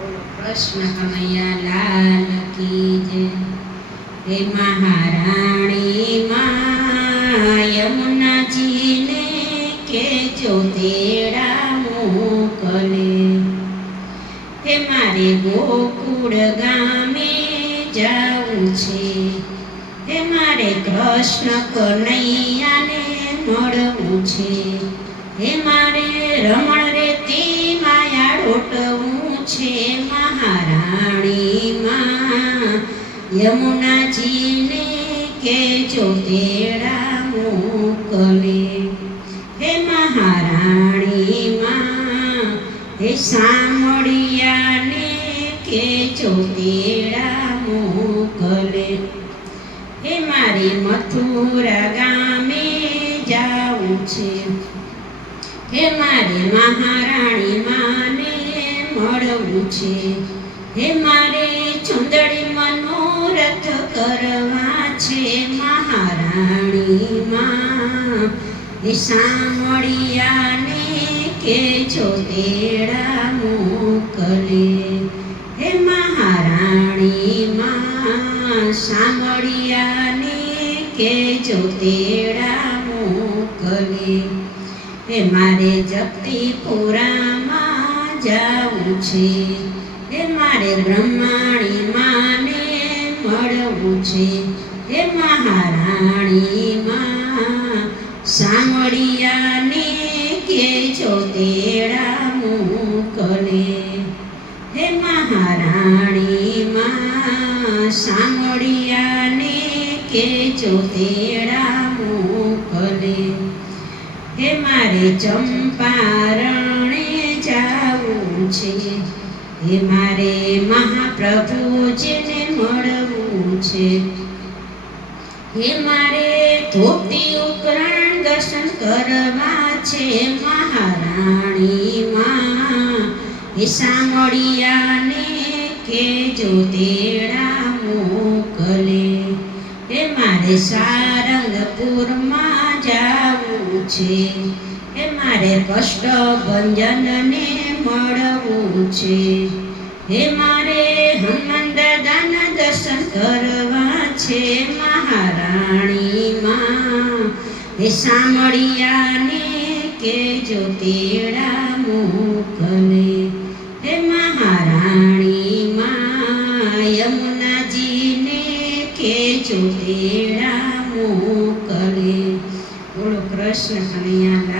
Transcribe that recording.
कृष्ण कन्हैया लाल की जय। हे महाराणी माँ यमुना जी ने के जो तेरा मोकले। हे मारे गोकुल गामे जाऊं छे। हे मारे कृष्ण कन्हैया ने मळવું छे। हे मारे रमण रेती माया रोटવું छे। महाराणी माँ यमुना जी ने के जो तेरा मोकले। हे महाराणी माँ हे सामड़िया ने के जो तेरा मोकले। हे मारी मथुरा गामे जाऊं छे। हे मारे महाराणी माने मळવું छे। हे मारे चुंदड़ी मनोरथ करवा छे। महाराणी माँ हे सामड़िया ने के जो तेरा मोकले। हे महाराणी माँ सामड़िया ने के जो तेरा मोकले। हे मारे जगतीपुरा मां जाऊं छे। हे मारे ब्रह्माणी माने मळવું छे। हे महाराणी मां सामड़िया ने के जो तेरा मोकले। हे महाराणी मां सामड़िया ने के जो तेरा मोकले। हे मारे चंपारणे जाऊं छे। हे मारे महाप्रभुजी ने मळવું छे। हे मारे धोती उपराण दर्शन करवा छे। महाराणी माँ हे सामड़िया ने के जो तेरा मोकले। हे मारे सारंगपुर मां जाऊं छे। हे मारे कष्टभंजन ने मळવું छे। हे मारे हनुमान दादाना दर्शन करवा छे। महाराणी माँ हे सामड़िया ने के जो तेरा मोकले। हे महाराणी माँ यमुना जी ने के जो तेरा मोकले। बोलो कृष्ण कन्हैया।